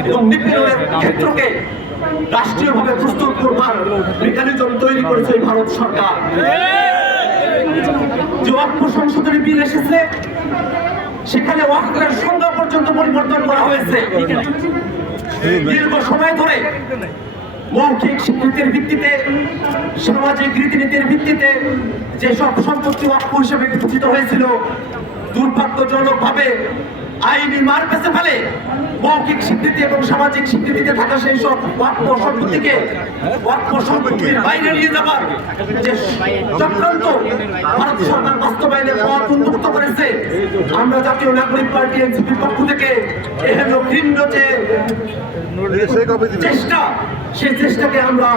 এবং নিপীড়নের ক্ষেত্রকে রাষ্ট্রীয়ভাবে প্রস্তুত করবার মেকানিজম তৈরি করেছে ভারত সরকার। যে অক্ষ সংশোধনী বিল এসেছে, সেখানে ওয়াক্তের সংজ্ঞা পর্যন্ত পরিবর্তন করা হয়েছে। দীর্ঘ সময় ধরে মৌখিক স্বীকৃতির ভিত্তিতে, সামাজিক রীতিনীতির ভিত্তিতে যেসব সম্পত্তি ওয়াক্ফ হিসেবে বিবেচিত হয়েছিল, দুর্ভাগ্যজনকভাবে আইনি মার পেছে ফেলে। মৌখিক স্বীকৃতি এবং সামাজিক স্বীকৃতিতে থাকা সেই সব ওয়াক্ফ সম্পত্তিকে বাইরে নিয়ে যাবার যে চক্রান্ত ভারত সরকার বাস্তবায়নের পথ উন্মুক্ত করেছে। আমরা জাতীয় নাগরিক পার্টি এনসিপির পক্ষ থেকে এহেন যে চেষ্টা সেই চেষ্টাকে আমরা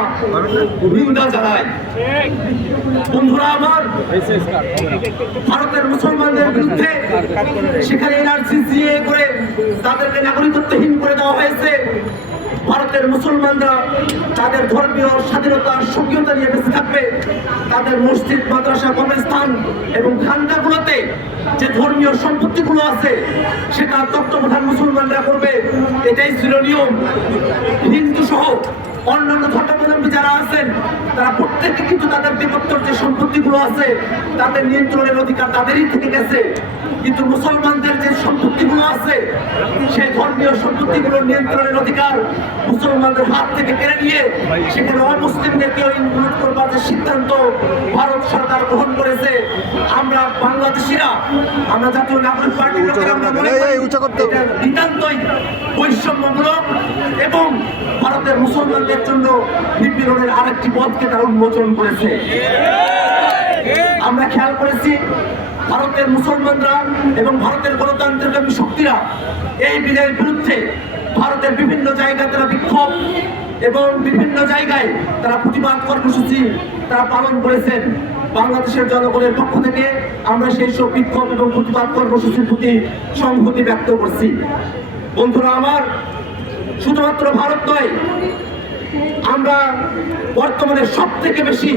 নিন্দা জানাই। বন্ধুরা, আমার ভারতের মুসলমানদের বিরুদ্ধে সেখানে এনআরসি সিএ করে তাদেরকে নাগরিকত্বহীন করে দেওয়া হয়েছে। ভারতের মুসলমানরা তাদের ধর্মীয় স্বাধীনতার স্বকীয়তা নিয়ে বেঁচে থাকবে। তাদের মসজিদ, মাদ্রাসা, কবরস্থান এবং খানকাগুলোতে যে ধর্মীয় সম্পত্তিগুলো আছে, সেটা তত্ত্বাবধান মুসলমানরা করবে। এটাই ছিল নিয়ম। হিন্দু সহ অন্যান্য ধর্মাবলম্বী যারা আছেন তারা প্রত্যেকে কিন্তু তাদের দেবত্তর যে সম্পত্তিগুলো আছে তাদের নিয়ন্ত্রণের অধিকার তাদেরই থেকে গেছে। কিন্তু মুসলমানদের যে সম্পত্তিগুলো আছে সেই ধর্মীয় সম্পত্তিগুলোর নিয়ন্ত্রণের অধিকার মুসলমানদের হাত থেকে কেড়ে নিয়ে সেখানে অমুসলিমদেরকেও ইনক্লুড করবার যে সিদ্ধান্ত ভারত সরকার গ্রহণ করেছে আমরা বাংলাদেশিরা আমরা জাতীয় নাগরিক পার্টির লোকেরা আমরা মনে করি এটা নিতান্তই বৈষম্যমূলক এবং ভারতের মুসলমানদের জন্য নিপীড়নের আরেকটি পথকে তারা উন্মোচন করেছে। আমরা খেয়াল করেছি, ভারতের মুসলমানরা এবং ভারতের গণতান্ত্রিক শক্তিরা এই বিলের বিরুদ্ধে ভারতের বিভিন্ন জায়গায় তারা বিক্ষোভ এবং বিভিন্ন জায়গায় তারা প্রতিবাদ কর্মসূচি তারা পালন করেছেন। বাংলাদেশের জনগণের পক্ষ থেকে আমরা সেই সব বিক্ষোভ এবং প্রতিবাদ কর্মসূচির প্রতি সংহতি ব্যক্ত করছি। বন্ধুরা আমার, শুধুমাত্র ভারত নয় আমরা বর্তমানে সব থেকে বেশি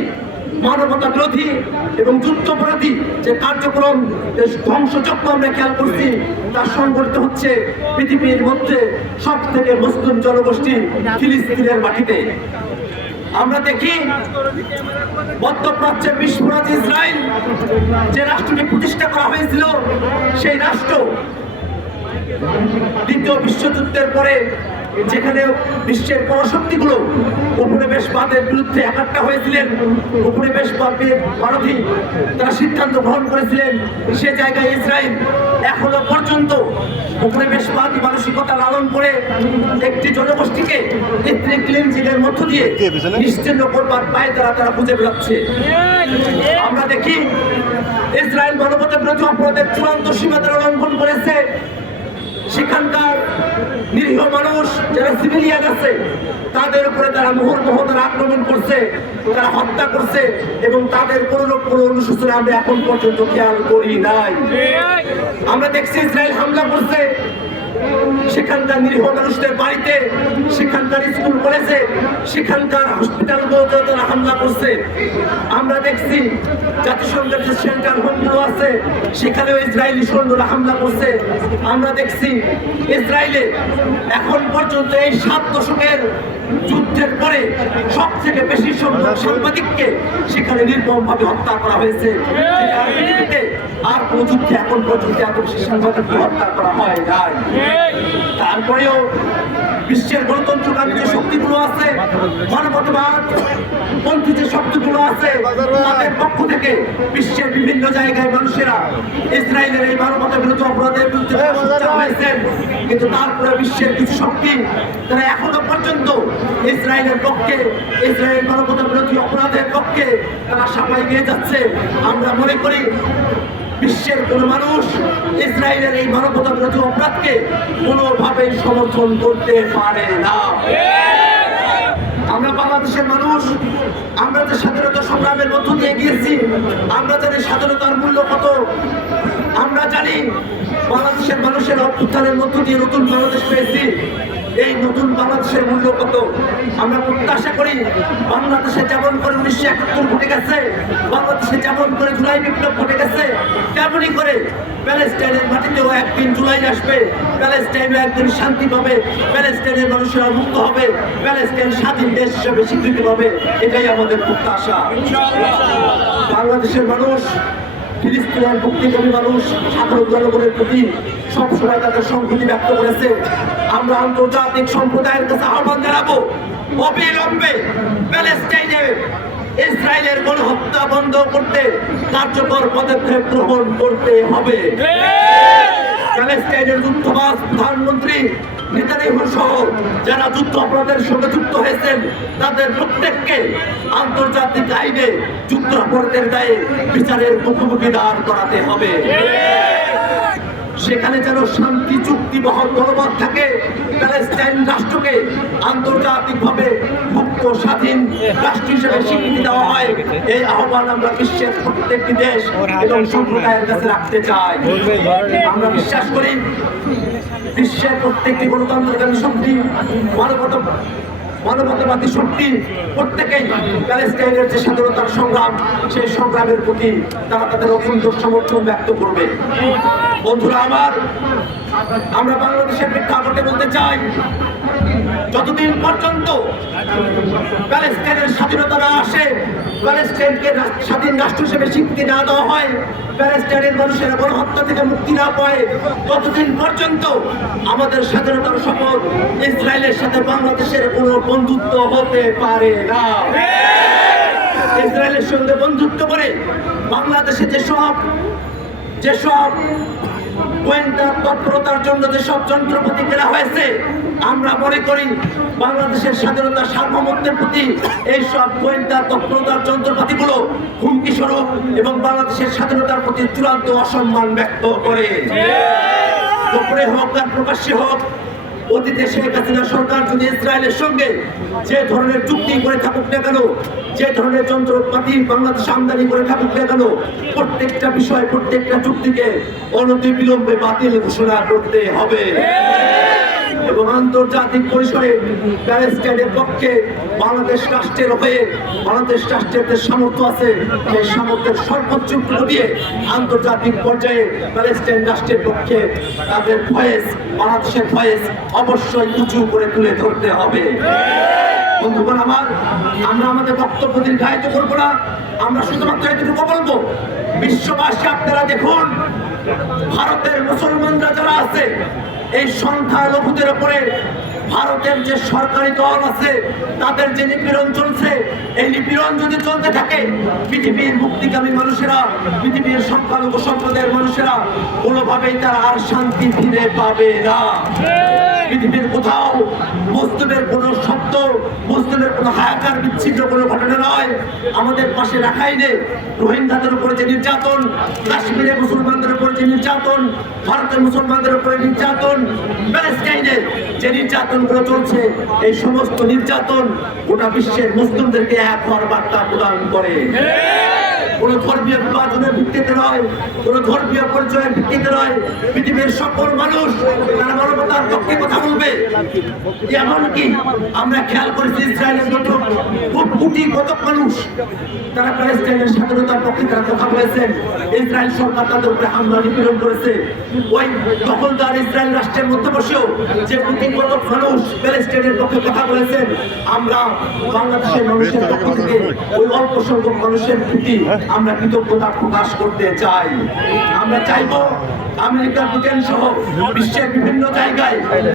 মানবতা বিরোধী এবং যুদ্ধপরাধী যে কার্যক্রম ধ্বংসযজ্ঞ আমরা খেয়াল করছি, তা সংগঠিত হচ্ছে পৃথিবীর মধ্যে সব থেকে মুসলিম জনগোষ্ঠী ফিলিস্তিনের মাটিতে। আমরা দেখি মধ্যপ্রাচ্যের বিস্ফোরণ ইসরায়েল যে রাষ্ট্রটি প্রতিষ্ঠা করা হয়েছিল, সেই রাষ্ট্র দ্বিতীয় বিশ্বযুদ্ধের পরে যেখানে বিশ্বের পরাশক্তিগুলো উপনিবেশবাদের বিরুদ্ধে একাট্টা হয়েছিলেন। উপনিবেশবাদের বিরোধী তারা সিদ্ধান্ত গ্রহণ করেছিলেন সে জায়গায় ইসরায়েল এখনও পর্যন্ত উপনিবেশবাদী মানসিকতা লালন করে একটি জনগোষ্ঠীকে এথনিক ক্লিনজিংয়ের মধ্য দিয়ে। নিশ্চিন্ন করবার পায়ে তারা তারা বুঝে বেড়াচ্ছে। আমরা দেখি ইসরায়েল মানবতা বিরোধী অপরাধের চূড়ান্ত সীমা তারা লঙ্ঘন করেছে। সেখানকার নিরীহ মানুষ যারা সিভিলিয়ান আছে, তাদের উপরে তারা মুহুর্মুহ তারা আক্রমণ করছে, তারা হত্যা করছে এবং তাদের কোনো কোনো অনুশোচনা আমরা এখন পর্যন্ত খেয়াল করি নাই। আমরা দেখছি ইসরায়েল হামলা করছে সেখানকার নিরীহ মানুষদের বাড়িতে, সেখানকার স্কুল কলেজে, সেখানকার হসপিটাল তারা হামলা করছে। আমরা দেখছি জাতিসংঘের যে সেন্টার হোমগুলো আছে, সেখানেও ইসরায়েলি সৈন্যরা হামলা করছে। আমরা দেখছি ইসরায়েলে এখন পর্যন্ত এই সাত দশকের যুদ্ধের পরে সব থেকে বেশি সংখ্যক সাংবাদিককে সেখানে নির্মমভাবে হত্যা করা হয়েছে। আর কোন যুদ্ধে এখন পর্যন্ত এত বেশি সাংবাদিককে হত্যা করা হয় নাই। তারপরেও বিশ্বের গণতন্ত্রকামী যে শক্তিগুলো আছে মানবতাবাদ পন্থী যে শক্তিগুলো আছে তাদের পক্ষ থেকে বিশ্বের বিভিন্ন জায়গায় মানুষেরা ইসরায়েলের এই মানবতা বিরোধী অপরাধের বিরুদ্ধে হয়েছেন। কিন্তু তারপরে বিশ্বের কিছু শক্তি তারা এখনও পর্যন্ত ইসরায়েলের পক্ষে ইসরায়েল মানবতা বিরোধী অপরাধের পক্ষে তারা সাফাই গিয়ে যাচ্ছে। আমরা মনে করি বিশ্বের কোন মানুষ ইসরায়েলের এই মানবতা বিরোধী অপরাধকে কোনোভাবেই সমর্থন করতে পারে না। আমরা বাংলাদেশের মানুষ, আমরা যে স্বাধীনতা সংগ্রামের মধ্য দিয়ে গিয়েছি আমরা জানি স্বাধীনতার মূল্য কত। আমরা জানি বাংলাদেশের মানুষের অভ্যুত্থানের মধ্য দিয়ে নতুন বাংলাদেশ পেয়েছি। এই নতুন বাংলাদেশের মূল্য কত? আমরা প্রত্যাশা করি বাংলাদেশে যেমন করে উনিশশো একাত্তর ঘটে গেছে, বাংলাদেশে যেমন করে জুলাই বিপ্লব ঘটে গেছে, তেমনই করে প্যালেস্টাইনের মাটিতেও একদিন জুলাই আসবে। প্যালেস্টাইনও একদিন শান্তি পাবে, প্যালেস্টাইনের মানুষেরা মুক্ত হবে, প্যালেস্টাইন স্বাধীন দেশ হিসেবে স্বীকৃতি পাবে, এটাই আমাদের প্রত্যাশা। বাংলাদেশের মানুষ ফিলিস্তিনের মুক্তিকামী মানুষ সাধারণ জনগণের প্রতি সবসময় তাদের সংহতি ব্যক্ত করেছে। আমরা আন্তর্জাতিক সম্প্রদায়ের কাছে আহ্বান জানাব, অবিলম্বে প্যালেস্টাইনে ইসরায়েলের গণহত্যা বন্ধ করতে কার্যকর পদক্ষেপ গ্রহণ করতে হবে। প্যালেস্টাইনের যুদ্ধবাস প্রধানমন্ত্রী নেতানিয়াহু সহ যারা যুদ্ধ অপরাধের সঙ্গে যুক্ত হয়েছেন তাদের প্রত্যেককে আন্তর্জাতিক আইনে যুদ্ধ অপরাধের দায়ে বিচারের মুখোমুখি দাঁড় করাতে হবে। সেখানে যেন শান্তি চুক্তি বহন বলবৎ থাকে প্যালেস্টাইন রাষ্ট্রকে আন্তর্জাতিকভাবে মুক্ত, স্বাধীন রাষ্ট্র হিসেবে স্বীকৃতি দেওয়া হয়। এই আহ্বান আমরা বিশ্বের প্রত্যেকটি দেশ এবং সম্প্রদায়ের কাছে রাখতে চাই। আমরা বিশ্বাস করি বিশ্বের প্রত্যেকটি গণতন্ত্রকামী শক্তি মানবতা মানবতাবাদী শক্তি প্রত্যেকেই প্যালেস্টাইনের যে স্বাধীনতার সংগ্রাম, সেই সংগ্রামের প্রতি তারা তাদের অকুণ্ঠ সমর্থন ব্যক্ত করবে। বন্ধুরা আমার, আমরা বাংলাদেশের প্রেক্ষাপটে বলতে চাই যতদিন পর্যন্ত প্যালেস্টাইনের স্বাধীনতা না আসে প্যালেস্টাইনকে স্বাধীন রাষ্ট্র হিসেবে স্বীকৃতি না দেওয়া হয় প্যালেস্টাইনের মানুষেরা গণহত্যা থেকে মুক্তি না পায়, ততদিন পর্যন্ত আমাদের স্বাধীনতার শপথ ইসরায়েলের সাথে বাংলাদেশের কোনো বন্ধুত্ব হতে পারে না। ইসরায়েলের সঙ্গে বন্ধুত্ব করে বাংলাদেশে যেসব যেসব গোয়েন্দা তৎপরতার জন্য যেসব যন্ত্রপাতি কেনা হয়েছে আমরা মনে করি বাংলাদেশের স্বাধীনতা সার্বভৌমত্বের প্রতি এই সব গোয়েন্দা তৎপরতার যন্ত্রপাতিগুলো হুমকি স্বরূপ এবং বাংলাদেশের স্বাধীনতার প্রতি চূড়ান্ত অসম্মান ব্যক্ত করে। গোপনে হোক আর প্রকাশ্যে হোক অতীতে শেখ হাসিনা সরকার যদি ইসরায়েলের সঙ্গে যে ধরনের চুক্তি করে থাকুক না কেন যে ধরনের যন্ত্রপাতি বাংলাদেশ আমদানি করে থাকুক না কেন প্রত্যেকটা বিষয় প্রত্যেকটা চুক্তিকে অনতি বিলম্বে বাতিল ঘোষণা করতে হবে। এবং আন্তর্জাতিক পরিসরে প্যালেস্টাইনের পক্ষে বাংলাদেশ রাষ্ট্রের হয়ে বাংলাদেশ রাষ্ট্রের যে সামর্থ্য আছে, সেই সামর্থ্যের সর্বোচ্চ দিয়ে আন্তর্জাতিক পর্যায়ে প্যালেস্টাইন রাষ্ট্রের পক্ষে তাদের ভয়েস, বাংলাদেশের ভয়েস অবশ্যই উঁচু করে তুলে ধরতে হবে। বন্ধুগণ আমার, আমরা আমাদের বক্তব্য দীর্ঘায়িত করব না। আমরা শুধুমাত্র এটুকু বলব, বিশ্ববাসী আপনারা দেখুন, ভারতের মুসলমানরা যারা আছে, এই সংখ্যালঘুদের উপরে ভারতের যে সরকারি দল আছে, তাদের যে নিপীড়ন চলছে, এই নিপীড়ন যদি চলতে থাকে, পৃথিবীর মুক্তিকামী মানুষেরা, পৃথিবীর সংখ্যালঘু সম্প্রদায়ের মানুষেরা কোনোভাবেই তারা আর শান্তি ফিরে পাবে না। পৃথিবীর কোথাও মুসলিমের কোনো শব্দ, মুসলিমের কোনো হায়াকার বিচ্ছিন্ন কোনো ঘটনা নয়। আমাদের পাশে রাখাই নেই। রোহিঙ্গাদের উপরে যে নির্যাতন, কাশ্মীরে যে নির্যাতন, ভারতের মুসলমানদের উপরে নির্যাতন প্যালেস্টাইনের যে নির্যাতনগুলো চলছে, এই সমস্ত নির্যাতন গোটা বিশ্বের মুসলিমদেরকে এক হওয়ার বার্তা প্রদান করে। কোন ধর্মীয় বিভাজনের ভিত্তিতে নয়, কোন ধর্মীয় পরিচয়ের ভিত্তিতে নয়। পৃথিবীর সকল মানুষ তারা মানবতার পক্ষে কথা বলবে। এমনকি আমরা খেয়াল করেছি ইসরায়েলের খুব কোটি কত মানুষ, তারা প্যালেস্টাইনের স্বাধীনতার পক্ষে তারা কথা বলেছেন ইসরায়েল সরকার তাদের উপরে হামলা নিপীড়ন করেছে। ওই দখলদার ইসরায়েল রাষ্ট্রের মধ্যে বসেও যে কোটি কত মানুষ প্যালেস্টাইনের পক্ষে কথা বলেছেন, আমরা বাংলাদেশের মানুষের পক্ষ থেকে ওই অল্প সংখ্যক মানুষের প্রতি আমরা কৃতজ্ঞতা প্রকাশ করতে চাই। আমরা চাইব আমেরিকা ব্রিটেন সহ বিশ্বের বিভিন্ন জায়গায়